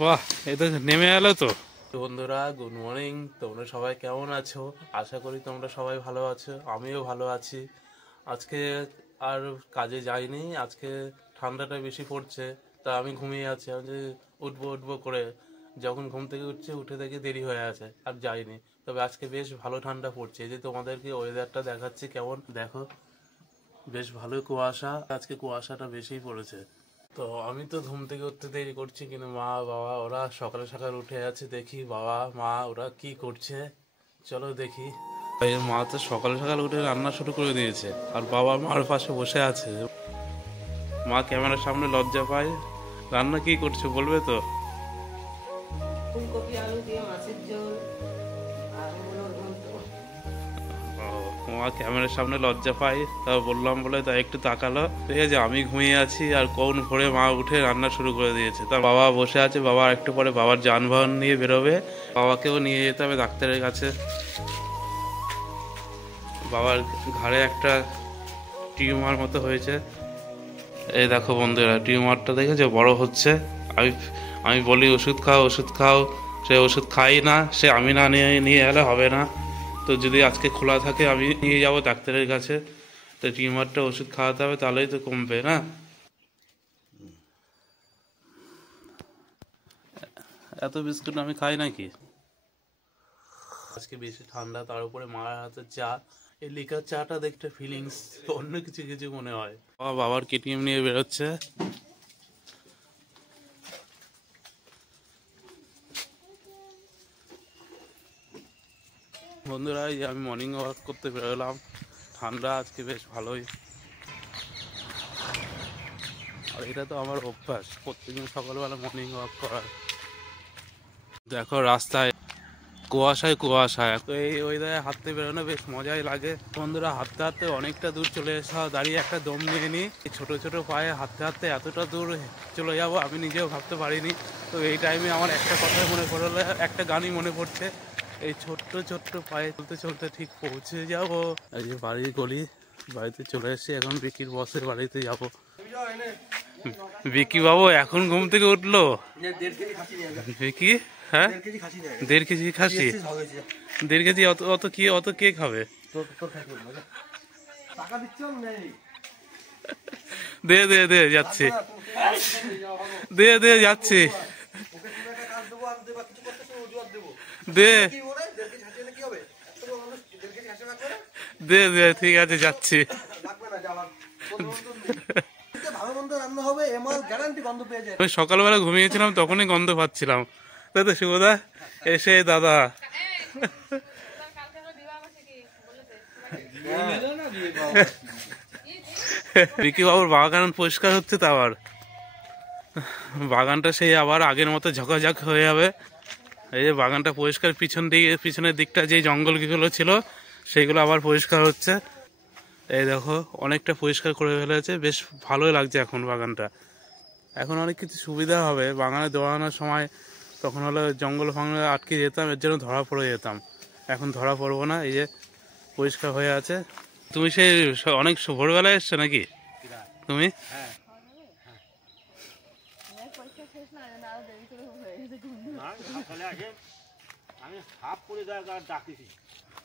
বাহ, এই তো নেমে এলো তো। বন্ধুরা গুড মর্নিং, তোমরা সবাই কেমন আছো? আশা করি তোমরা সবাই ভালো আছো, আমিও ভালো আছি। আজকে আর কাজে যাইনি, আজকে ঠান্ডাটা বেশি পড়ছে, তা আমি ঘুমিয়ে আছি। আমি যে উঠবো করে যখন ঘুম থেকে উঠে দেখি দেরি হয়ে আছে, আর যাইনি। তবে আজকে বেশ ভালো ঠান্ডা পড়ছে। এই যে তোমাদেরকে ওয়েদারটা দেখাচ্ছি কেমন, দেখো বেশ ভালো কুয়াশা, আজকে কুয়াশাটা বেশিই পড়েছে। তো আমি তো ঘুম থেকে উঠতে দেরি করছি, কিন্তু মা বাবা ওরা সকাল সকাল উঠে আছে। দেখি বাবা মা ওরা কি করছে, চলো দেখি। মা তো সকাল সকাল উঠে রান্না শুরু করে দিয়েছে, আর বাবা মার পাশে বসে আছে। মা ক্যামেরার সামনে লজ্জা পায়। রান্না কি করছো বলবে তো? ফুলকপি আলু দিয়ে মাছের ঝোল আর মুলোর ঘন্ট। মা ক্যামেরার সামনে লজ্জা পাই, তা বললাম বলে তাই একটু তাকালো। ঠিক আছে, আমি ঘুমিয়ে আছি আর কোন ভোরে মা উঠে রান্না শুরু করে দিয়েছে। তার বাবা বসে আছে, বাবা একটু পরে বাবার যানবাহন নিয়ে বেরোবে, বাবাকেও নিয়ে যেতে হবে ডাক্তারের কাছে। বাবার ঘাড়ে একটা টিউমার মতো হয়েছে। এই দেখো বন্ধুরা, টিউমারটা দেখেছো বড় হচ্ছে। আমি আমি বলি ওষুধ খাও ওষুধ খাও, সে ওষুধ খাই না, সে আমি না নিয়ে এলে হবে না। তো যদি আজকে খোলা থাকে আমি নিয়ে যাব ডাক্তারের কাছে। তো টিউমারটা ওষুধ খাওয়াতে হবে, তাহলেই তো কমবে না। এত বিস্কুট আমি খাই নাকি? আজকে বেশি ঠান্ডা, তার উপরে মার হাতে চা। এই লিকার চাটা দেখতে ফিলিংস অন্য কিছু কিছু মনে হয়। বাবার কেটিএম নিয়ে বেরোচ্ছে। বন্ধুরা, এই আমি মর্নিং ওয়াক করতে বেরোলাম। ঠান্ডা আজকে বেশ ভালোই, আর এটা তো আমার অভ্যাস প্রত্যেকদিন সকালবেলা মর্নিং ওয়াক করার। দেখো রাস্তায় কুয়াশায় কুয়াশায়, এই ওয়েদারে হাঁটতে বেরোনো বেশ মজাই লাগে। বন্ধুরা, হাঁটতে হাঁটতে অনেকটা দূর চলে এসা, দাঁড়িয়ে একটা দম নিয়ে নিই। এই ছোটো ছোটো পায়ে হাঁটতে হাঁটতে এতটা দূর চলে যাব আমি নিজেও ভাবতে পারিনি। তো এই টাইমে আমার একটা কথাই মনে পড়লো, একটা গানই মনে পড়ছে। এই ছোট্ট ছোট্ট পায়ে চলতে চলতে ঠিক পৌঁছে যাব। এই যে বাড়ির গলি, বাড়িতে চলে এসেছি, এখন বিকির বসের বাড়িতে যাব। বিকি বাবু এখন ঘুম থেকে উঠলো। বিকি, হ্যাঁ 1.5 কেজি খাসি। 1.5 কেজি অত কে খাবে? দে দে দে যাচ্ছি, দে দে যাচ্ছি, দে দে দে, ঠিক আছে যাচ্ছি। আমি সকালবেলা ঘুমিয়েছিলাম, তখনই গন্ধ পাচ্ছিলাম। তাই তো শুভদা এসে দাদা বিকি বাবুর বাগান পরিষ্কার হচ্ছে, তো আবার বাগানটা সেই আবার আগের মতো ঝকাঝক হয়ে যাবে। এই যে বাগানটা পরিষ্কার, পিছনের দিকটা যে জঙ্গলগুলো ছিল সেইগুলো আবার পরিষ্কার হচ্ছে। এই দেখো অনেকটা পরিষ্কার করে ফেলেছে, বেশ ভালোই লাগছে এখন বাগানটা। এখন অনেক কিছু সুবিধা হবে বাগানে দৌড়ানোর সময়। তখন হলো জঙ্গল ফাঙ্গলে আটকে যেতাম, এর জন্য ধরা পড়ে যেতাম। এখন ধরা পড়বো না, এই যে পরিষ্কার হয়ে আছে। তুমি সেই অনেক ভোরবেলায় এসছো নাকি তুমি?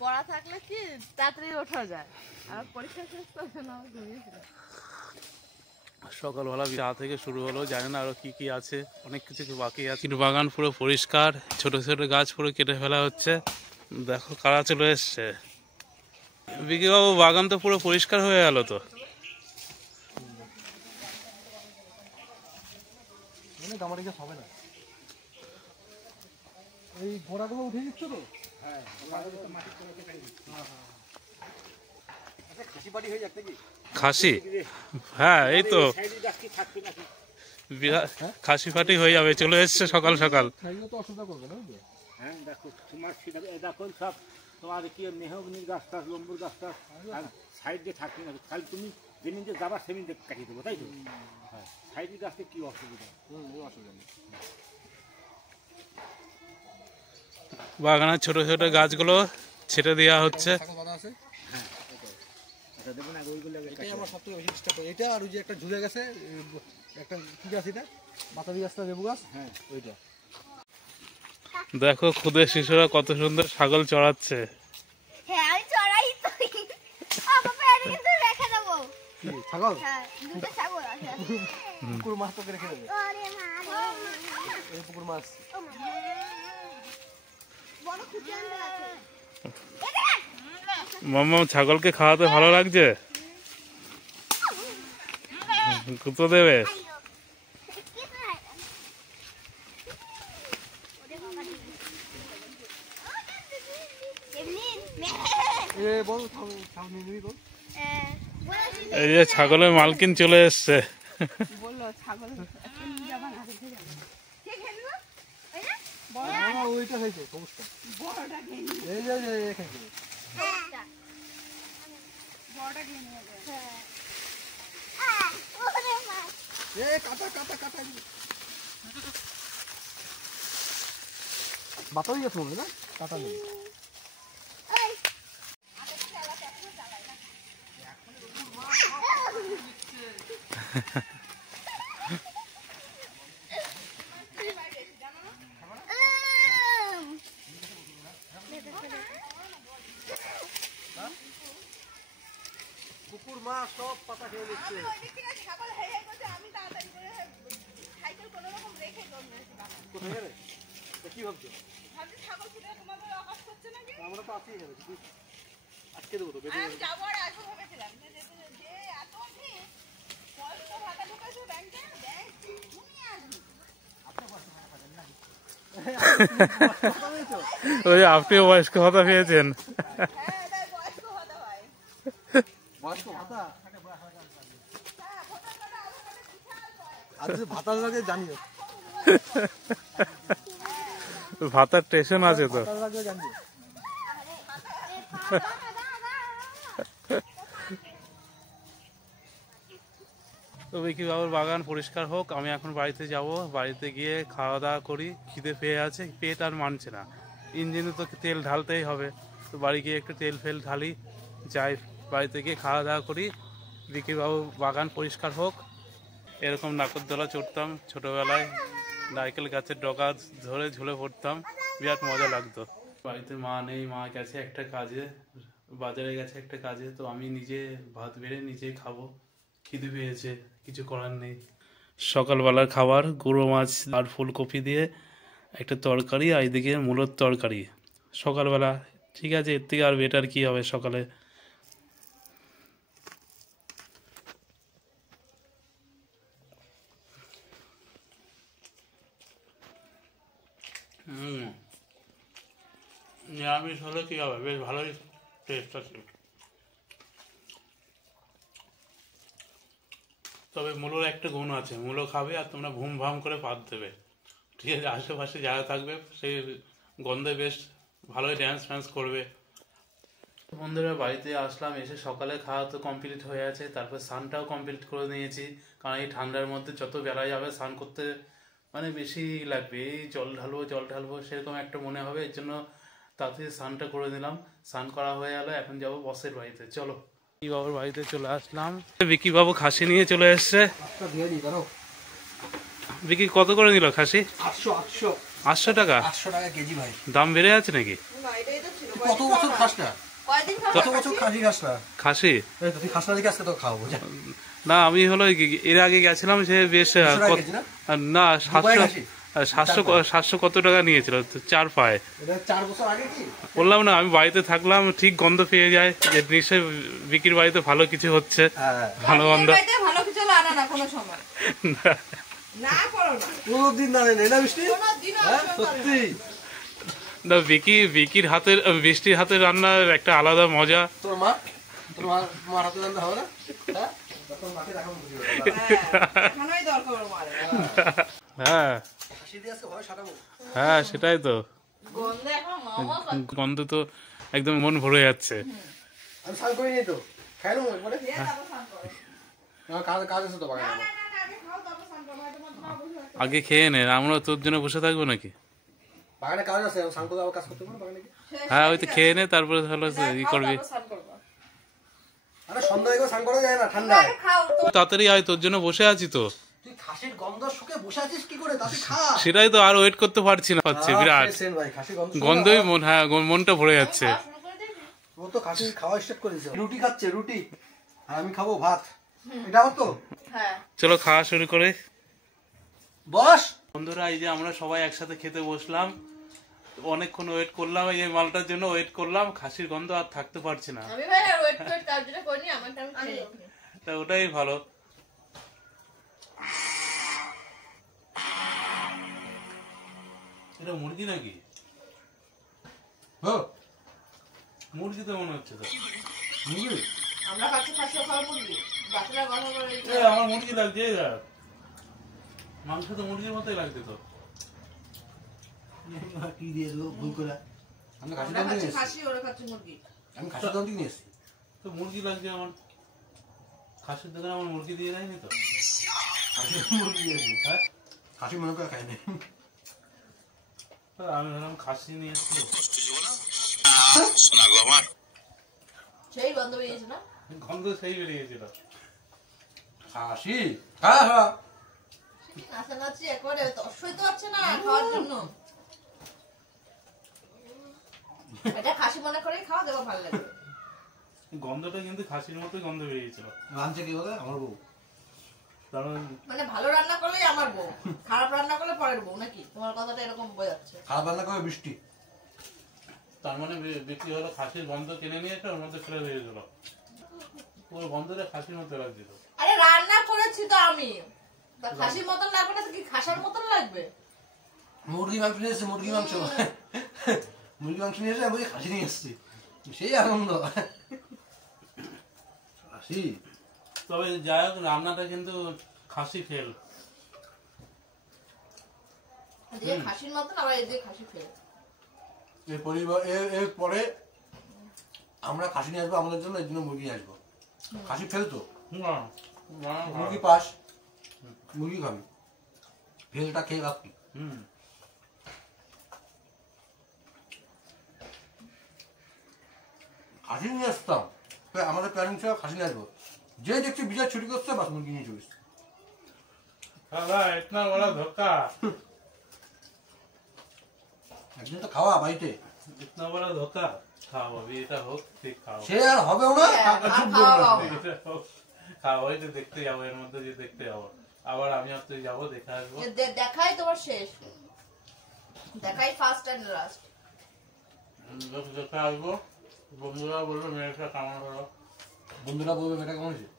পড়া থাকলে কি তাড়াতাড়ি ওঠা যায়, আর পরীক্ষা শেষ করে না ঘুমিয়েছিলাম। সকালবেলা চা থেকে শুরু হলো, জানি না আরো কি কি আছে, অনেক কিছু বাকি আছে। কিন্তু বাগান পুরো পরিষ্কার, ছোট ছোট গাছ পুরো কেটে ফেলা হচ্ছে। দেখো কারা চলে এসছে। বিকি বাবু বাগান তো পুরো পরিষ্কার হয়ে গেল তো। এই গোড়াগুলো উঠে দিচ্ছ তো? খাসি, হ্যাঁ এই তো খাসি ফাটি হয়ে যাবে, চলে এসছে সকাল সকাল। হ্যাঁ দেখো তোমার দেখো সব তোমার কি মেহগনির গাছ টাছ লম্বুর গাছ টাছ সাইডে থাকবে না, খালি তুমি যেদিন যে যাবার সেদিন কাটিয়ে দেবো, তাই তো? হ্যাঁ সাইডের গাছটা কি অসুবিধা? অসুবিধা নেই। বাগানের ছোট ছোট গাছগুলো ছেটে দেওয়া হচ্ছে। এটা দেবো না ওইগুলো আগে এটাই আমার সবথেকে বেশি ডিস্টার্ব করে। এটা আর ওই যে একটা ঝুলে গেছে একটা কি গাছ এটা বাতাবি গাছটা লেবু গাছ, হ্যাঁ ওইটা। দেখো খুদে শিশুরা কত সুন্দর ছাগল চড়াচ্ছে। হ্যাঁ আমি চড়াই তো বাবা এটা কিন্তু রেখে দেবো। কি ছাগল? হ্যাঁ দুটো ছাগল আছে। পুকুর মাছ তোকে রেখে দেবে, ওরে মা রে এই পুকুর মাছ। ও মা বড় খুঁজে আনতে আছে। মাম্মা ছাগলকে খাওয়াতে ভালো লাগছে? কুতো দেবে? কি খায়? ওরে বাবা এমনি এ বল ছাগল নিয়ে নিবি বল। এই যে ছাগলের মালকিন চলে এসছে। বললো ছাগল নিয়ে যাবা না রেখে যাবো। কে খেললো? ওই না? হ্যাঁ ওইটা খাইছে সমস্যা। বড়টা খেয়ে নিয়ে এই যে এই খাইছে। হ্যাঁ। বড়টা খেয়ে নিয়ে যাবে। ওরে মা এ কাটা কাটা কাটা বাতাবি গাছ মনে হয় না, কাটা নেই। ওই কুকুর মাছ সব পাতা খেয়ে নিচ্ছে। ছাগল হেয়ে গেছে আমি তাড়াতাড়ি করে সাইকেল কোনো রকম রেখে দৌড়েছি বাবা। কোথায় গেলে? তা কি ভাবছো? ভাবছি ছাগল ছিল তোমাদের আকাশ করছে নাকি? আমরা তো আছেই গেলে আজকে দেবো তো বেঁচে আমি যাবো আর আসবো ভেবেছিলাম যে যে এত ভিড় পয়সা টাকা ঢুকেছে ব্যাংকে ব্যাংক ঘুমিয়ে আসবি। ওই আপনিও বয়স্ক ভাতা পেয়েছেন? হ্যাঁ তাই বয়স্ক হতে হয়। বয়স্ক ভাতা আজ ভাতার লাগে জানিও, ভাতার স্টেশন আছে তো। ভাতার লাগে জানিও। তো বিকি বাবুর বাগান পরিষ্কার হোক, আমি এখন বাড়িতে যাব। বাড়িতে গিয়ে খাওয়া দাওয়া করি, খিদে পেয়ে আছে, পেট আর মানছে না। ইঞ্জিনে তো তেল ঢালতেই হবে, তো বাড়ি গিয়ে একটু তেল ফেল ঢালি, যাই বাড়িতে গিয়ে খাওয়া দাওয়া করি। বিকি বাবুর বাগান পরিষ্কার হোক। এরকম নাকরদোলা চড়তাম ছোটোবেলায়, নারকেল গাছের ডগা ধরে ঝুলে পড়তাম, বিরাট মজা লাগতো। বাড়িতে মা নেই, মা গেছে একটা কাজে, বাজারে গেছে একটা কাজে, তো আমি নিজে ভাত বেড়ে নিজেই খাবো। খিদে পেয়েছে, কিছু করার নেই। সকালবেলার খাবার গুঁড়ো মাছ আর ফুলকপি দিয়ে একটা তরকারি, আর এদিকে মূলোর তরকারি সকালবেলা। ঠিক আছে, এর থেকে আর বেটার কি হবে সকালে। নিরামিষ হলে কি হবে, বেশ ভালোই টেস্ট আছে। তবে মূলোর একটা গুণ আছে, মূলো খাবে আর তোমরা ঘুম ভাম করে পাত দেবে। ঠিক আছে, আশেপাশে যারা থাকবে সেই গন্ধে বেশ ভালোই ড্যান্স ফ্যান্স করবে। বন্ধুরা বাড়িতে আসলাম, এসে সকালে খাওয়া তো কমপ্লিট হয়ে আছে, তারপর স্নানটাও কমপ্লিট করে নিয়েছি। কারণ এই ঠান্ডার মধ্যে যত বেলা যাবে স্নান করতে মানে বেশি লাগবে, এই জল ঢালবো সেরকম একটা মনে হবে। এর জন্য তাড়াতাড়ি স্নানটা করে নিলাম। স্নান করা হয়ে গেল, এখন যাবো বসের বাড়িতে। চলো, বিকি বাবুর বাড়িতে চলে আসলাম। বিকি বাবু খাসি নিয়ে চলে এসছে। একটা দিয়ে দিই দাঁড়াও। বিকি কত করে নিল খাসি? 800 800 টাকা? 800 টাকা কেজি ভাই। দাম বেড়ে আছে নাকি? না এটাই তো ছিল। কত বছর খাস না? কয়দিন কত বছর খাসি খাস না? খাসি এই তো তুই খাস না দেখে আজকে তো খাওয়াবো যা। না, আমি হলো এর আগে গেছিলাম, সে বেশ 200 টাকা কেজি না? না দুবাই খাসি? 700 কত টাকা নিয়েছিল, 4 পায়। এটা 4 বছর আগে কি? বললাম না, আমি বাড়িতে থাকলাম ঠিক গন্ধ পেয়ে যায় যে নিশ্চয়ই বিকির বাড়িতে ভালো কিছু হচ্ছে, হ্যাঁ। ভালো গন্ধ। বাড়িতে ভালো কিছু হলে আনা না কোনো সময়। না করো না। কোনোদিন না নেই না মিষ্টি? কোনোদিনও হ্যাঁ আনা করো না। সত্যি। না, বিকির হাতের, বৃষ্টির হাতের রান্নার একটা আলাদা মজা। তোর মার হাতে রান্না হবে না? হ্যাঁ তোর মাকে রাখা বুঝি হবে। হ্যাঁ, এখনোই দরকার ওর মারে। হ্যাঁ খাসি দিয়ে আছে ভয় সাটাবো। হ্যাঁ, সেটাই তো, গন্ধে এখন মামা গন্ধ তো একদম মন ভরে যাচ্ছে। আমি স্নান করি নি তো, খাই নেবো একবারে। দিয়ে তারপর স্নান করো। আমার কাজ আছে তো বাগানে আমার। না, আগে খাও তারপর স্নান করো। হয়তো তোমার ধোয়া বসে আছে। আগে খেয়ে নে, আমরা তোর জন্য বসে থাকবো নাকি? বাগানে কাজ আছে, স্নান করে আবার কাজ করতে পারবো বাগানে গিয়ে। হ্যাঁ, ওই তো খেয়ে নে, তারপরে তাহলে ই করবি। তারপর স্নান করবো। আরে সন্ধ্যা হয়ে গেলে স্নান করা যায় না ঠান্ডায়। খাও তো। তাড়াতাড়ি আয়, তোর জন্য বসে আছি তো। তুই খাসির গন্ধ শুকে বসে আছিস কি করে? তাতে খা। সেটাই তো, আর ওয়েট করতে পারছি না, পাচ্ছে বিরাট সেন ভাই খাসি গন্ধ শুকে গন্ধই হ্যাঁ মনটা ভরে যাচ্ছে। শুরু করে দিবি? ও তো খাসি খাওয়া স্টার্ট করে দিয়েছে। রুটি খাচ্ছে রুটি, আর আমি খাবো ভাত। এটাও তো হ্যাঁ। চলো খাওয়া শুরু করে। বস। বন্ধুরা, এই যে আমরা সবাই একসাথে খেতে বসলাম, অনেকক্ষণ ওয়েট করলাম, এই মালটার জন্য ওয়েট করলাম, খাসির গন্ধ আর থাকতে পারছি না। আমি ভাই আর ওয়েট করে কাজ যেটা করিনি আমারটা আমি খেয়ে নিই। তা ওটাই ভালো। এটা মুরগি নাকি? মুরগি তো মনে হচ্ছে তো। আমরা খাচ্ছি খাসি খাওয়া মুরগি। বাকিরা কথা বলে আমার মুরগি লাগছে, এই দেখ। মাংস তো মুরগির মতোই লাগছে তো। কি দিয়ে দেবো ভুল করে? আমি খাসি আমরা দন্তি খাচ্ছি নিয়ে খাসি ওরা খাচ্ছে মুরগি। আমি খাসি দন্তি নিয়ে এসেছি। তো মুরগি লাগছে আমার। খাসির দোকানে আমার মুরগি দিয়ে দেয়নি তো। খাসি মুরগি দিয়েছি। হ্যাঁ, খাসি মনে করে খাইনি। আমি ভাবলাম খাসি নিয়ে এসছি। সেই গন্ধ বেরিয়েছে না? গন্ধ সেই বেরিয়েছিল। খাসি হ্যাঁ হ্যাঁ। নাচানাচি একবারে তসই তো হচ্ছে না খাওয়ার জন্য। এটা খাসি মনে করেই খাওয়া দেবো ভালো লাগবে। গন্ধটা কিন্তু খাসির মতোই গন্ধ বেরিয়েছিল। রাঁধছে কি বলে আমার বউ? কারণ মানে ভালো রান্না করলেই আমার বউ, খারাপ রান্না করলে পরের বউ নাকি? তোমার কথাটা এরকম বোঝাচ্ছে। খারাপ রান্না করে বৃষ্টি। তার মানে বিক্রি হলো, খাসির গন্ধ কিনে নিয়ে এসে ওর মধ্যে ফেলে দিয়েছিল। ওর গন্ধটা খাসির মতো লাগছিল। আরে রান্না করেছি তো আমি, তা খাসির মতন লাগবে না তো কি খাসার মতন লাগবে? মুরগি মাংস নিয়ে এসেছে মুরগি মাংস। মুরগি মাংস নিয়ে এসে আমি বলছি খাসি নিয়ে এসেছি। সেই আনন্দ। খাসি তবে যাই হোক, রান্নাটা কিন্তু খাসি ফেল। এদিকে খাসির মতন আবার এদিকে খাসি ফেলে। এই পরিবার এর পরে আমরা খাসি নিয়ে আসবো আমাদের জন্য, এর জন্য মুরগি নিয়ে আসবো। খাসি ফেল তো মুরগি পাস, মুরগি খাবি, ফেলটা খেয়ে ভাবছি। খাসি নিয়ে আসতাম, আমাদের প্ল্যানিং ছিল খাসি নিয়ে আসবো। যে দেখছি বিজয় ছুটি করছে বাস মুরগি নিয়ে চলিস। ইতনা বড় ধোকা, একদিন তো খাওয়া বাড়িতে। ইতনা বড় ধোকা। খাও, अभी এটা হোক, ঠিক খাও। সে আর হবেও না। এটা হোক, খাও, ওই তো দেখতে যাবো, এর মধ্যে যে দেখতে যাবো। আবার আমি আর তুই যাবো, দেখে আসবো। দেখাই তোমার শেষ, দেখাই ফার্স্ট এন্ড লাস্ট। দেখে আসবো, বন্ধুরা বলবো মেয়েটা কেমন হলো। বন্ধুরা বলবে মেয়েটা কেমন হয়েছে।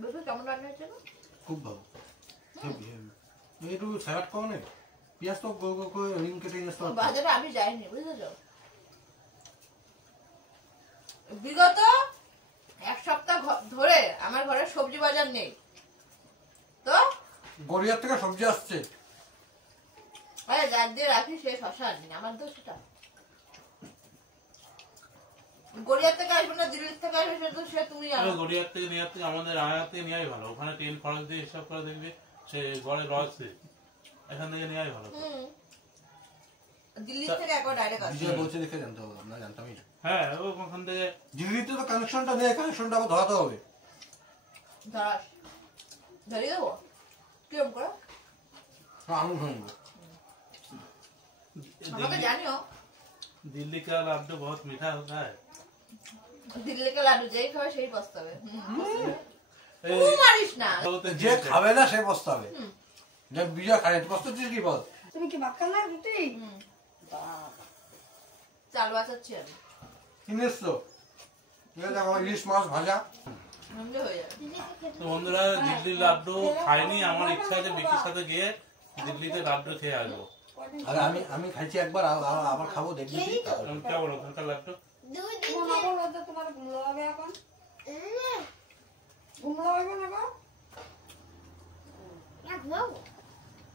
বুঝলি কেমন রান্না হয়েছে না? খুব ভালো। একটু স্যালাড খাওয়া নেই, পেঁয়াজ তো গোল গোল করে রিং কেটে নিয়ে আসতে পারতো। বাজারে আমি যাইনি বুঝেছ, বিগত এক সপ্তাহ ধরে আমার ঘরে সবজি বাজার নেই তো। গড়িয়ার থেকে সবজি আসছে। আরে যার দিয়ে রাখি সে শশা আনি, আমার দোষ এটা। গড়িয়ার থেকে আসবে না দিল্লির থেকে আসবে সে তো সে তুমি আরে গড়িয়ার থেকে নেওয়ার থেকে আমাদের আয়ার থেকে নেওয়াই ভালো। ওখানে ট্রেন খরচ দিয়ে হিসাব করে দেখবি সে গড়ে রয়েছে, এখান থেকে নেওয়াই ভালো। দিল্লি থেকে একবার ডাইরেক্ট আসবে। বিজয় বলছে দেখে জানতে হবে, আমরা জানতামই না। হ্যাঁ, ওখান থেকে দিল্লিতে তো কানেকশনটা নেই, কানেকশনটা আবার ধরাতে হবে। ধরাস ধরিয়ে দেবো কিরম করে আমি শুনবো। আমাকে জানিও। दिल्ली का लड्डू बहुत मीठा होता है। দিল্লি কে লাড্ডু যেই খাবে সেই পস্তাবে। ए, মারিস না। যে খাবে না সে পস্তাবে। যে বিজয় খায় পস্তাচ্ছিস কি বল? তুমি কি বাক্কা না রুটি? চাল বাঁচাচ্ছি আমি, কিনে এসছো? আমার ইলিশ মাছ ভাজা। মন্দির হয়ে যাবে। তো বন্ধুরা, দিল্লির লাড্ডু খাইনি, আমার ইচ্ছা আছে বিকির সাথে গিয়ে দিল্লিতে লাড্ডু খেয়ে আসবো। আর আমি খাইছি একবার, আবার খাবো দেখবি। কেমন ওখানকার লাড্ডু? তোমার ঘুমলো হবে এখন, ঘুমলো হবে না গো?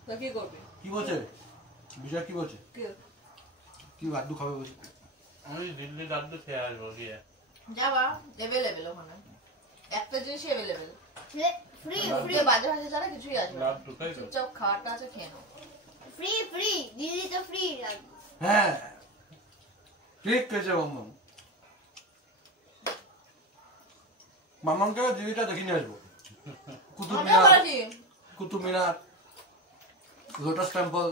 তো কি করবি? কি বলছে বিজয়, কি বলছে? কি? কি লাড্ডু খাবে বলছে? আমি দিল্লির লাড্ডু খেয়ে আসবো গিয়ে। যাবা এভেলেবেল ওখানে, একটা জিনিস এভেলেবেল। ফ্রি ফ্রি বাজার আছে ছাড়া কিছুই আসবে না। লাড্ডু খাই তো। চুপচাপ খাওয়াটা আছে খেয়ে নাও। ফ্রি ফ্রি দিল্লি তো ফ্রি লাগবে। হ্যাঁ ঠিক কেছে মাম্মাম। মাম্মামকে দিল্লিটা দেখে নিয়ে আসবো। কুতুব আমিও মিনার, বলেছি, কুতুব মিনার, লোটাস টেম্পল।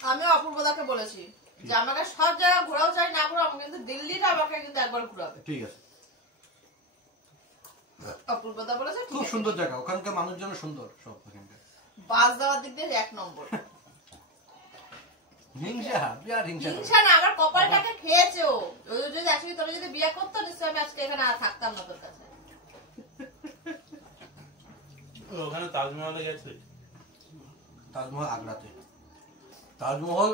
আমিও অপূর্বদাকে বলেছি যে আমাকে সব জায়গা ঘোরাও চাই না ঘোরাও, আমাকে কিন্তু দিল্লিটা আমাকে কিন্তু একবার ঘুরাবে। ঠিক আছে, অপূর্বদা বলেছে ঠিক খুব আছে। সুন্দর জায়গা, ওখানকার মানুষজন সুন্দর সব। ওখানকার বাস দেওয়ার দিক দিয়ে 1 নম্বর। হিংসা, বিরাট হিংসা। হিংসা না, আমার কপালটাকে খেয়েছে ও। ও যদি আসলে তোরা যদি বিয়ে করতো নিশ্চয়ই আমি আজকে এখানে আর থাকতাম না তোর কাছে। ওখানে তাজমহলে গেছে। তাজমহল আগ্রাতে। তাজমহল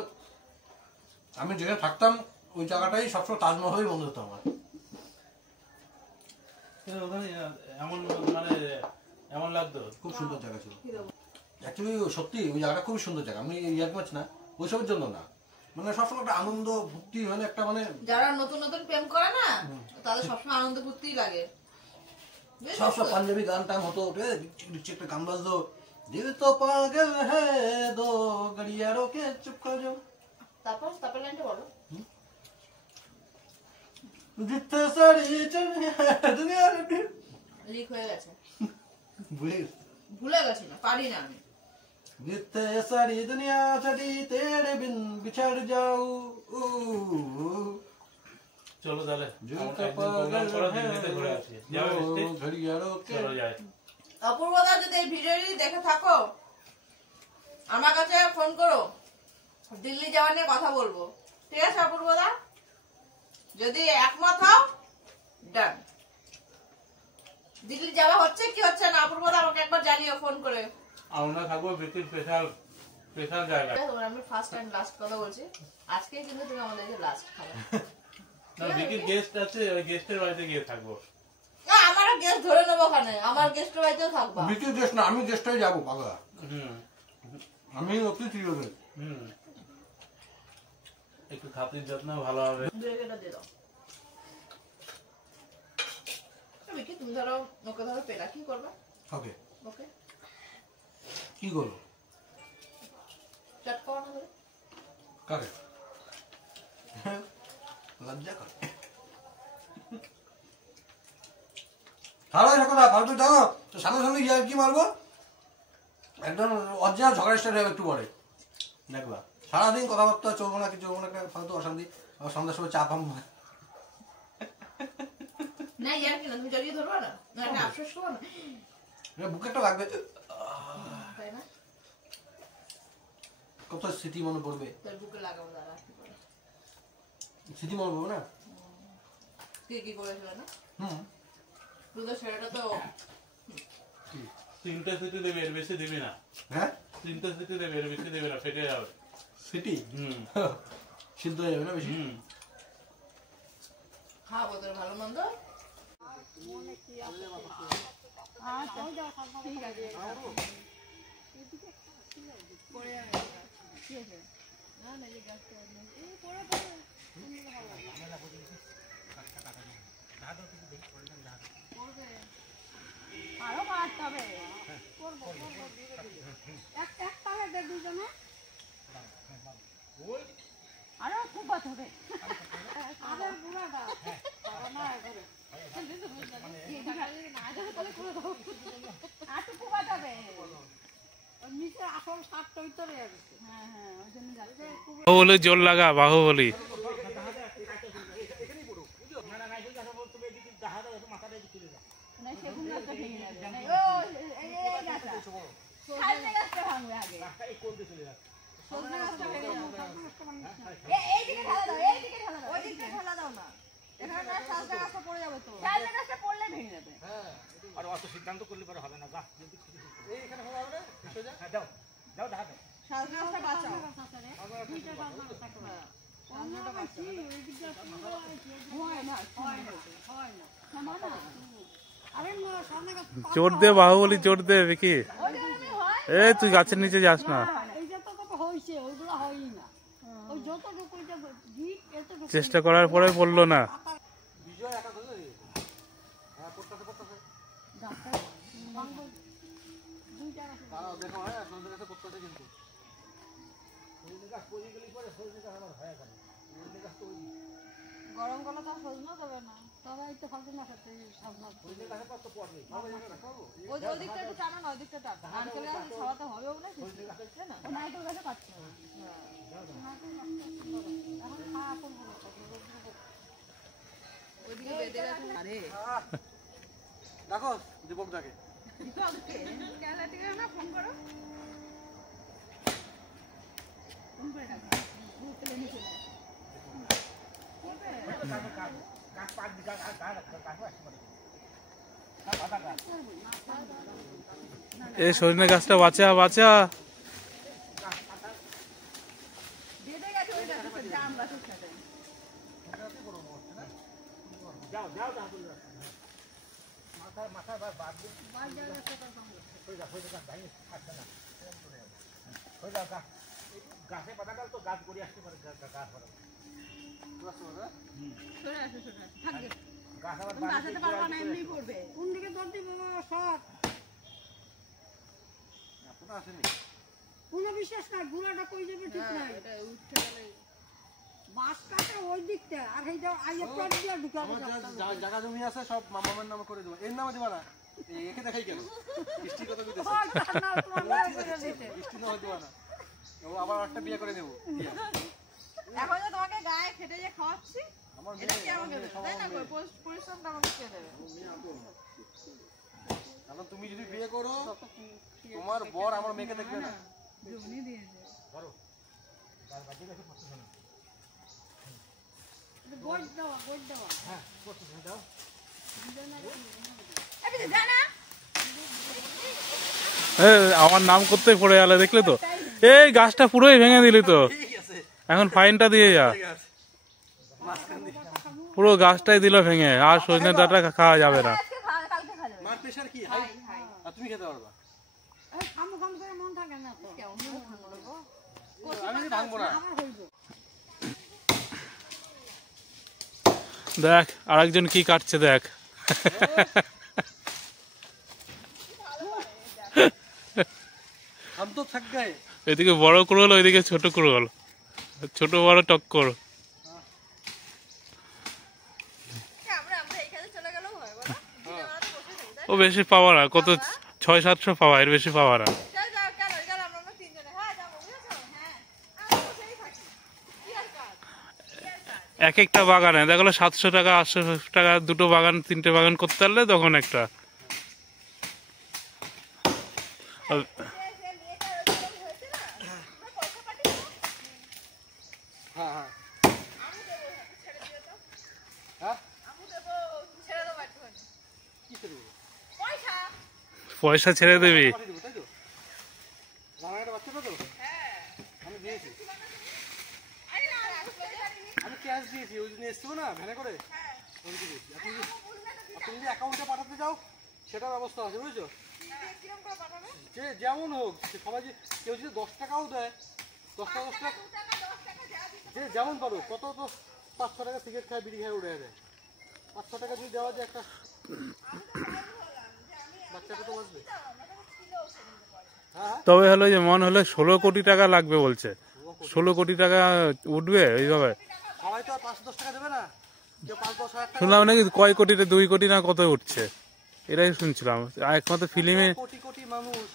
আমি যেখানে থাকতাম ওই জায়গাটাই সবসময় তাজমহলই মনে হতো আমার। ওখানে এমন মানে এমন লাগতো। খুব সুন্দর জায়গা ছিল অ্যাকচুয়ালি। সত্যি ওই জায়গাটা খুব সুন্দর জায়গা। আমি ইয়ার মাছ না, ওইসবের জন্য না, মানে সবসময় একটা আনন্দ ভক্তি, মানে একটা মানে যারা নতুন নতুন প্রেম করে না তাদের সবসময় আনন্দ ফুর্তিই লাগে। বুঝেছিস সব তো? পাঞ্জাবি গান টান হতো, ডিকচিক একটা গান বাজতো, দিল তো পাগল হ্যায় দো গড়িয়ারো কে চুপ কর যাও, তারপর লাইনটা বলো। জিততে সারি দুনিয়া লিক হয়ে গেছে, ভুলে ভুলে গেছি না, পারি না আমি। जितने सारी दुनिया छड़ी तेरे बिन बिछड़ जाऊं। চলো তাহলে जो একদিন প্রোগ্রাম করো, দিল্লিতে ঘুরে আসি। যাবে মিষ্টি? घड़ियारों के চলো যাই। অপূর্বদা যদি এই ভিডিওটি দেখে থাকো আমার কাছে ফোন করো, দিল্লি যাওয়া নিয়ে কথা বলবো। ঠিক আছে অপূর্বদা? যদি একমত হও ডান। দিল্লি যাওয়া হচ্ছে কি হচ্ছে না অপূর্বদা আমাকে একবার জানিও ফোন করে। আমরা থাকবো বিকির স্পেশাল জায়গা। তোমার আমি ফার্স্ট এন্ড লাস্ট কথা বলছি, আজকে কিন্তু তুমি আমাদেরকে লাস্ট খাবে। না, বিকির গেস্ট আছে, ওই গেস্টের বাড়িতে গিয়ে থাকবো। না আমারও গেস্ট ধরে নেবো ওখানে, আমার গেস্টের বাড়িতেও থাকবা। বিক্রি দেশ না, আমি দেশটাই যাবো পাগলা। হুম আমি অতিথি হবে। হুম, একটু খাতির যত্ন ভালো হবে। ব্রেকেটা দিয়ে দাও। কি তুমি ধরো ওকে ধরো পেলা কি করবা? ওকে, ওকে কি করবো? চটকাও না ধরে। কাকে? লজ্জা করে। তাহলে কথা ফালতু জানো তো, সামনে সামনে গিয়ে কি মারবো, একদম অরিজিনাল ঝগড়া স্টার্ট হবে একটু পরে দেখবা। সারাদিন কথাবার্তা চলবো না, কিছু চলবো না, একটা ফালতু অশান্তি। আবার সন্ধ্যার সময় চা পাম। না ইয়ার কি না, তুমি জড়িয়ে ধরবা না, না একটা আফসোস করো না, বুকে একটা লাগবে, তাই না? কত স্মৃতি মনে পড়বে। তোর বুকে লাগাবো দাঁড়া কি করে। স্মৃতি মনে পড়বে না? কি করেছিল না হুম, দুটো ছেলেটা তো 3টে সিটি দেবে, এর বেশি দিবি না। হ্যাঁ 3টে সিটি দেবে, এর বেশি দেবে না, ফেটে যাবে। স্মৃতি হুম সিদ্ধ হয়ে যাবে না বেশি। হুম, খাবো তোর ভালো মন্দ। আরো বাড়তে হবে, করবো এক পালে দুজনে আরো খুব বাড়তে হবে। আরে বুড়াটা বাবা না করে আটু খুব বাড়তে হবে, নিচে আসল সাতটা ভিতরে আছে। হ্যাঁ হ্যাঁ ওই জন্য যাচ্ছে। বাহুবলি জোর লাগা, বাহুবলি। না সেগুন গাছটা ভেঙে যাবে, ও এই গাছটা সামনে গাছটা ভাঙবে আগে, সজনে গাছটা ভেঙে যাবে। এইদিকে ঢালা দাও, এইদিকে ঢালা দাও, ওইদিকে ঢালা দাও না, এখানে না সজনে গাছটা পড়ে যাবে তো, সজনে গাছটা পড়লে ভেঙে যাবে। আর অত সিদ্ধান্ত করলে পরে হবে না। যা এইখানে হবে না, হ্যাঁ দাও দাও দাও দাও। সজনে গাছটা বাঁচাও। চোর দে বাহুবলি, চোর দে বিকি। এ তুই গাছের নিচে যাস না, চেষ্টা করার পরে পড়লো না। গরম গলা তো সজনা দেবে না, তবে একটু ফালতু না খেতে সাবধান। ওই দিকটা একটু টানো না, ওই দিকটা টানো, ধান চলে আসলে খাওয়াতে হবে না, তাই না? ও নাইকেল গাছে কাটছে না। এখন খাওয়া করবো না, ওইদিকে বেঁধে গেছে। আরে দেখো দীপকটাকে কেলা থেকে না ফোন করো, ফোন করে ডাকো, ঘুরতে নিয়ে চলে আসো। এই সজনে গাছটা বাঁচা বাঁচা। বেঁধে গেছে ওই গাছের জাম গাছের সাথে। গাছে পাতাকাল তো গাছ করে আসতে পারে, গাছ সরে আসো, সরে আসো, থাকবে। গাছ আবার তুমি বাঁচাতে পারবা না, এমনি পড়বে। কোন দিকে দৌড় দিব সব? কোনো বিশ্বাস নাই, গুড়াটা কই যাবে ঠিক নাই। এটা উঠতে গেলে বাস কাটা ওই দিকটা, আর এইটা আইয়া প্লট দিয়ে ঢুকাবো। জায়গা জমি আছে সব মামার নামে করে দেবো, এর নামে দেবা না। একে দেখাই কেন বৃষ্টি কথা কইতেছে, ওই তার নাম তোমার নাম করে দিতে। বৃষ্টি না হইতে না, ও আবার একটা বিয়ে করে দেবো। এখন যে তোমাকে গায়ে খেটে যে খাওয়াচ্ছি, আমার এটা কি আমাকে দেবে, তাই না? পরিশ্রমটা আমাকে কে দেবে? কারণ তুমি যদি বিয়ে করো তোমার বর আমার মেয়েকে দেখবে না। জমি দিয়েছে। গোট দেওয়া, গোট দেওয়া। এই যে জানা আমার নাম করতে পড়ে গেল, দেখলে তো? এই গাছটা পুরোই ভেঙে দিলি তো, এখন ফাইনটা দিয়ে যা। পুরো গাছটাই দিল ভেঙে, আর সজনে ডাঁটা খাওয়া যাবে না। আজকে কালকে খাওয়া যাবে। মার প্রেশার কি হাই, আর তুমি খেতে পারবা। এই খামু খামু করে মন থাকে না তো। আমি ভাঙবো না। আমার হইব। দেখ আরেকজন কি কাটছে, দেখ। हम तो थक गए। এদিকে বড় কুড়োল, ওইদিকে ছোট কুড়োল, ছোট বড় টক্কর। আমরা এখানে চলে গেলেও হয় বলো? দিনে বেলা তো বসে থাকি, তাই ও বেশি পাওয়া না, কত 600-700 পাওয়া, এর বেশি পাওয়া না। না? যাও যাও, কেন আমরা তিনজনে, হ্যাঁ যাবো, বুঝেছো? হ্যাঁ আমরা বসেই থাকি, কি আর কাজ? এক একটা বাগানে দেখলো 700 টাকা 800 টাকা, দুটো বাগান 3টে বাগান করতে পারলে তখন একটা। हाँ हाँ পয়সা ছেড়ে দিবি। রানাঘাটে বাচ্চা তো আমি দিয়েছি, আমি ক্যাশ দিয়েছি, ওই জন্য এসছো না ভ্যানে করে, ওইদিকে দিয়েছি। আর তুমি যদি অ্যাকাউন্টে পাঠাতে যাও সেটার ব্যবস্থা আছে, বুঝছো? যে যেমন হোক, সবাই যে কেউ যদি 10 টাকাও দেয়, 10 টাকা যে যেমন পারো, কত তো 500 টাকা সিগারেট খায়, বিড়ি খায়, উড়ে দেয়। 500 টাকা যদি দেওয়া যায় একটা বাচ্চাটা তো বাঁচবে। হ্যাঁ তবে হলো যে মন হলে 16 কোটি টাকা লাগবে বলছে, 16 কোটি টাকা উঠবে এইভাবে। সবাই তো আর 5-10 টাকা দেবে না, কেউ 5-10 হাজার টাকা। শুনলাম নাকি কয় কোটিতে 2 কোটি না কত উঠছে, এটাই শুনছিলাম। একমাত্র ফিল্মে, কোটি কোটি মানুষ,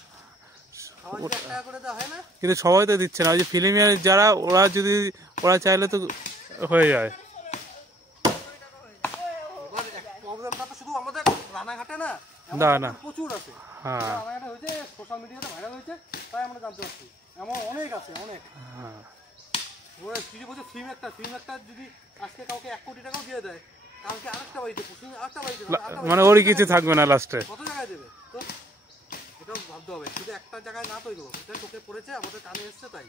সবাই তো 1 টাকা করে দেওয়া হয় না। কিন্তু সবাই তো দিচ্ছে না। ওই যে ফিল্মে যারা, ওরা যদি ওরা চাইলে তো হয়ে যায়। এবার প্রবলেমটা তো শুধু আমাদের রানাঘাটে না, না এমন না, প্রচুর আছে। হ্যাঁ রানাঘাটে হয়েছে, সোশ্যাল মিডিয়াতে ভাইরাল হয়েছে, তাই আমরা জানতে পারছি। এমন অনেক আছে, অনেক। হ্যাঁ। ওরা কিছু বলছে ফিল্ম একটা যদি আজকে কাউকে 1 কোটি টাকাও দিয়ে দেয়, কালকে আরেকটা বাড়িতে, আরেকটা বাড়িতে, মানে ওরই কিছু থাকবে না লাস্টে। কত জায়গায় দেবে তো? এটাও ভাবতে হবে, শুধু একটা জায়গায় না তৈরি হবে। এটা চোখে পড়েছে, আমাদের কানে এসছে, তাই।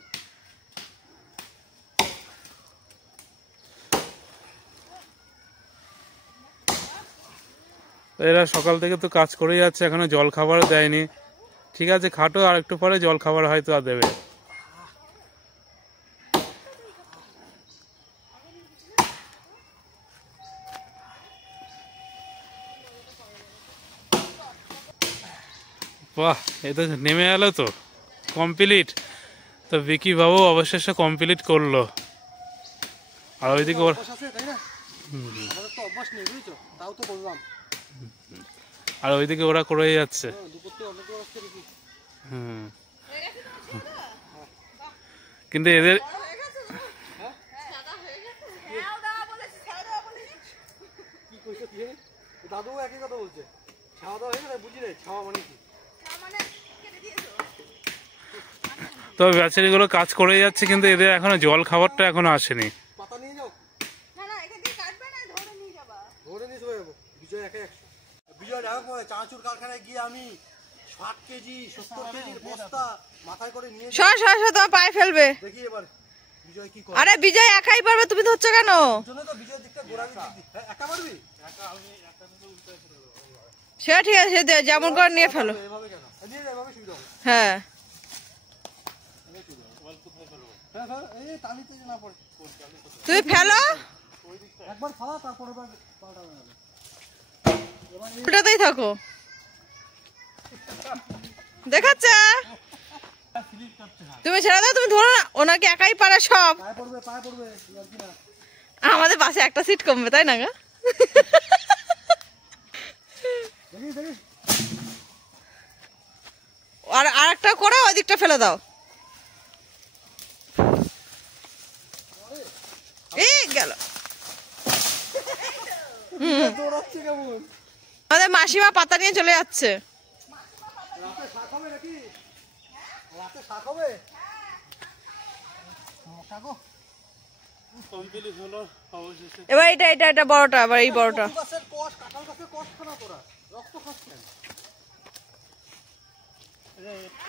এরা সকাল থেকে তো কাজ করে যাচ্ছে, এখনো জল খাবারও দেয়নি। ঠিক আছে, খাটো, আর একটু পরে জল খাবার হয়তো আর দেবে। বাহ, এ তো নেমে গেল তো, কমপ্লিট। তো বিকি বাবু অবশেষে কমপ্লিট করলো। আর ওইদিকে ওরা অভ্যাস আছে তাই না, আমাদের তো অভ্যাস নেই বুঝছো, তাও তো বললাম। আর ওইদিকে ওরা করেই যাচ্ছে। দুপুর থেকে অনেক বড় আসছে দেখি। হুম, কিন্তু এদের কি কইছো কি হে? দাদু একই কথা বলছে, ছাওয়া দাওয়া হয়ে গেলে বুঝি রে, ছাওয়া মানে কি? তো বেচারিগুলো কাজ করে যাচ্ছে, কিন্তু এদের এখনো জল খাবারটা এখনো আসেনি। পাতা নিয়ে যাও, না না এখান থেকে কাটবে না, ধরে নিয়ে যাবা। ধরে নিয়ে চলে যাবো। বিজয় একা 100, বিজয় দেখো পরে চানাচুর কারখানায় গিয়ে আমি 60 কেজি 70 কেজির বস্তা মাথায় করে নিয়ে সর সর সর, তোমার পায়ে ফেলবে। দেখি এবার বিজয় কি করে। আরে বিজয় একাই পারবে, তুমি ধরছো কেন? জন্য তো বিজয়ের দিকটা গোড়ালি দিক দি। হ্যাঁ, একা পারবি? সেটা ঠিক আছে, সে যেমন করে নিয়ে ফেলো। এভাবে কেন? নিয়ে যা, এভাবে সুবিধা হবে। হ্যাঁ হ্যাঁ হ্যাঁ, এই টালিতে যে না পড়ে। তুমি ফেলো, একবার ফালা, তারপর এবার পাল্টাবে না। ওটাতেই থাকো। দেখাচ্ছে তুমি ছেড়ে দাও, তুমি ধরো না, ওনাকে একাই পারে সব। পায়ে পড়বে, পায়ে পড়বে, আর কি না। আমাদের পাশে একটা সিট কমবে, তাই না গা? দেখি দেখি। আর আরেকটা করে ওই দিকটা ফেলে দাও। এই গেল। দৌড়াচ্ছে কেমন? আমাদের মাসিমা পাতা নিয়ে চলে যাচ্ছে। রাতে শাক হবে নাকি? রাতে শাক হবে? শাক ও? কমপ্লিট হলো অবশেষে। এবার এটা এটা এটা বড়টা, আবার এই বড়টা। কচু গাছের কষ, কাঁঠাল গাছের কষ খানা তোরা, রক্ত খাস কেন?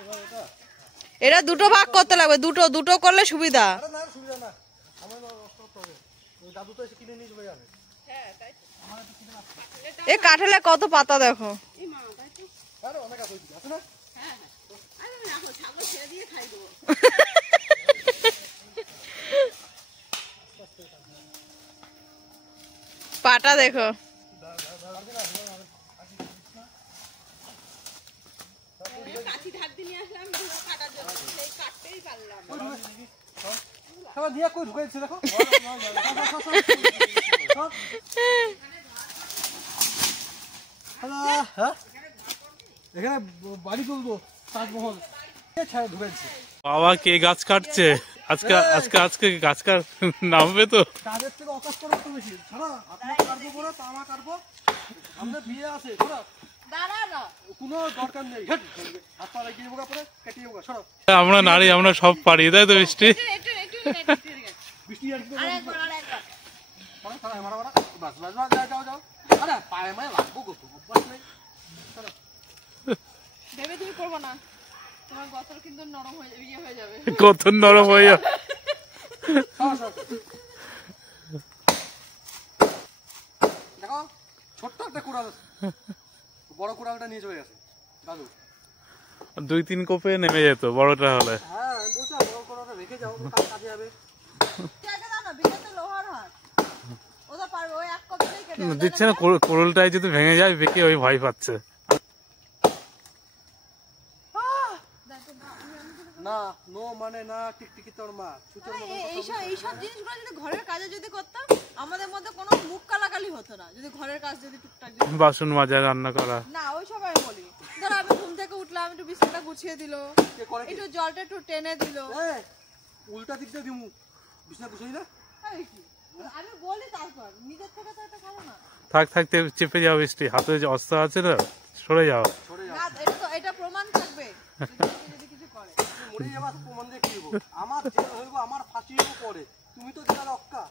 এবার এটা এটা দুটো ভাগ করতে লাগবে, দুটো দুটো করলে সুবিধা। আরে না, সুবিধা না, আমার নষ্ট করতে হবে। ওই দাদু তো এসে কিনে নিয়ে চলে যাবে। এই কাঁঠালে কত পাতা দেখো। আরে অনেক আছে ওইদিকে, আছে না? পাটা দেখো। খাবার দিয়ে কই ঢুকাইছে দেখো। হ্যাঁ, এখানে বাড়ি তুলবো, তাজমহল ছাড়া ঢুকাইছে। বাবা কে গাছ কাটছে আজকে? আজকে গাছ কাট নামবে তো। কাজের থেকে অকাশ করবো তো বেশি, ছাড়া আপনার কাটবো বলে তা আমার কাটবো, আমাদের বিয়ে আছে, ছাড়া দাঁড়া না, কোনো দরকার নেই। হেট, হাত পা লাগিয়ে যাবো, পরে কেটে যাবো, সরো। আমরা নারী, আমরা সব পারি, তাই তো বৃষ্টি? বৃষ্টি আর কি আরেকবার আরেকবার। মারা মারা, বাস বাস বাস, যাও যাও যাও। আরে পায়ে মায়ে লাগবো কত, অভ্যাস নেই। ভেবে তুমি করবো না, তোমার গতর কিন্তু নরম হয়ে ইয়ে হয়ে যাবে। কত নরম হয়ে যাবে। সরো, সরো। দেখো ছোট্ট একটা কুড়াল, বড় কুড়ালটা নিয়ে চলে গেছে দাদু। 2-3 কোপে নেমে যেত বড়টা হলে। হ্যাঁ আমি বলছিলাম বড় কুড়ালটা রেখে যাও, কাল কাজে যাবে। জায়গা দাও না, বিকেতে লোহার হাত। ওটা পারবে, ওই এক কপিতেই কেটে দেবে। দিচ্ছে না, কোরলটাই যদি ভেঙে যায়, বেঁকে ওই ভয় পাচ্ছে। না নো মানে না, টিকটিকি তোর মা, ছুটোর মতো কথা এইসব জিনিসগুলো যদি ঘরের কাজে যদি করতাম, আমাদের মধ্যে কোনো মুখ কালাকালি হতো না। যদি ঘরের কাজ যদি টুকটাক বাসন মাজা, রান্না করা। না, ওই সব আমি বলি। ধরো আমি ঘুম থেকে উঠলাম, একটু বিছানাটা গুছিয়ে দিল, কে করে কি? একটু জলটা একটু টেনে দিল। এই, উল্টা দিক দিয়ে দিমু, বিছনা গুছাই না। আমি বলি, তারপর নিজের থেকে তো একটা করো না। থাকতে চেপে যাও বৃষ্টি, হাতে যে অস্ত্র আছে না, সরে যাও। সরে যাও, না, এটা প্রমাণ থাকবে যদি কিছু করে। মরে যাবার প্রমাণ দিয়ে কি হইব? আমার জেল হইব, আমার ফাঁসি হইব পরে, তুমি তো জেলা রক্কা।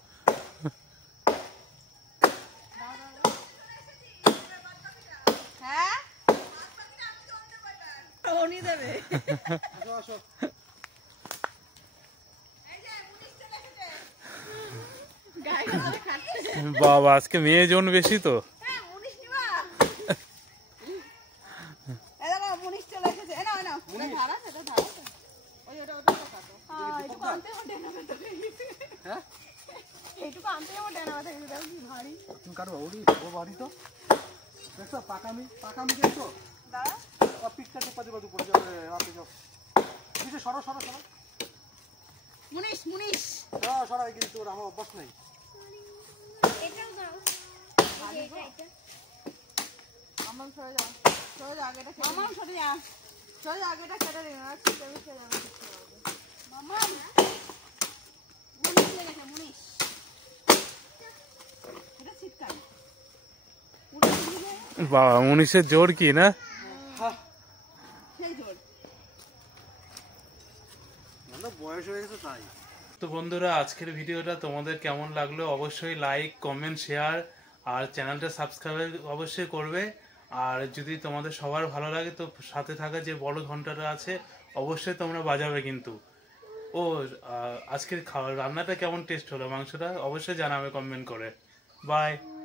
হ্যাঁ, উনি দেবে। আসো আসো। গায়ে গায়ে খাচ্ছে। বাবা আজকে মেয়ে জন বেশি তো। হ্যাঁ, মুনিশ নিবা। এই দেখো, মুনিশ চলে এসেছে। এই নাও, এই নাও। এটা ধারা আছে, এটা ধারা আছে। ওটা কাটো। এইটুকু আনতে আমার ডেনা ব্যথা হয়ে গেছে। হ্যাঁ এইটুকু আনতে আমার ডেনা ব্যথা হয়ে গেছে। কি ভারী। তুমি কাটবো, ওরি ও বাড়ি তো দেখছো, পাকামি পাকামি দেখছো। দাঁড়া। ও পিঠটা টেপা দেবা, দুপুরে যাবে, রাতে যাও। সরো সরো সরো মুনিশ, মুনিশ। সরো সরো, কিন্তু ওর আমার অভ্যাস নেই। এটাও দাও এই যে এটা আমার সরে যাও আগেটা মামা সরে যা আগেটা কেটে দিন আর চিন্তা করতে যাবে মামা মুনিশ লেগেছে মুনিশ এটা শীতকাল বাবা মুনিশের জোর কি না? সেই জোর বয়স হয়ে গেছে তাই। তো বন্ধুরা আজকের ভিডিওটা তোমাদের কেমন লাগলো অবশ্যই লাইক কমেন্ট শেয়ার আর চ্যানেলটা সাবস্ক্রাইব অবশ্যই করবে। আর যদি তোমাদের সবার ভালো লাগে তো সাথে থাকা যে বড় ঘন্টাটা আছে অবশ্যই তোমরা বাজাবে কিন্তু। ও আজকের রান্নাটা কেমন টেস্ট হলো মাংসটা অবশ্যই জানাবে কমেন্ট করে। বাই।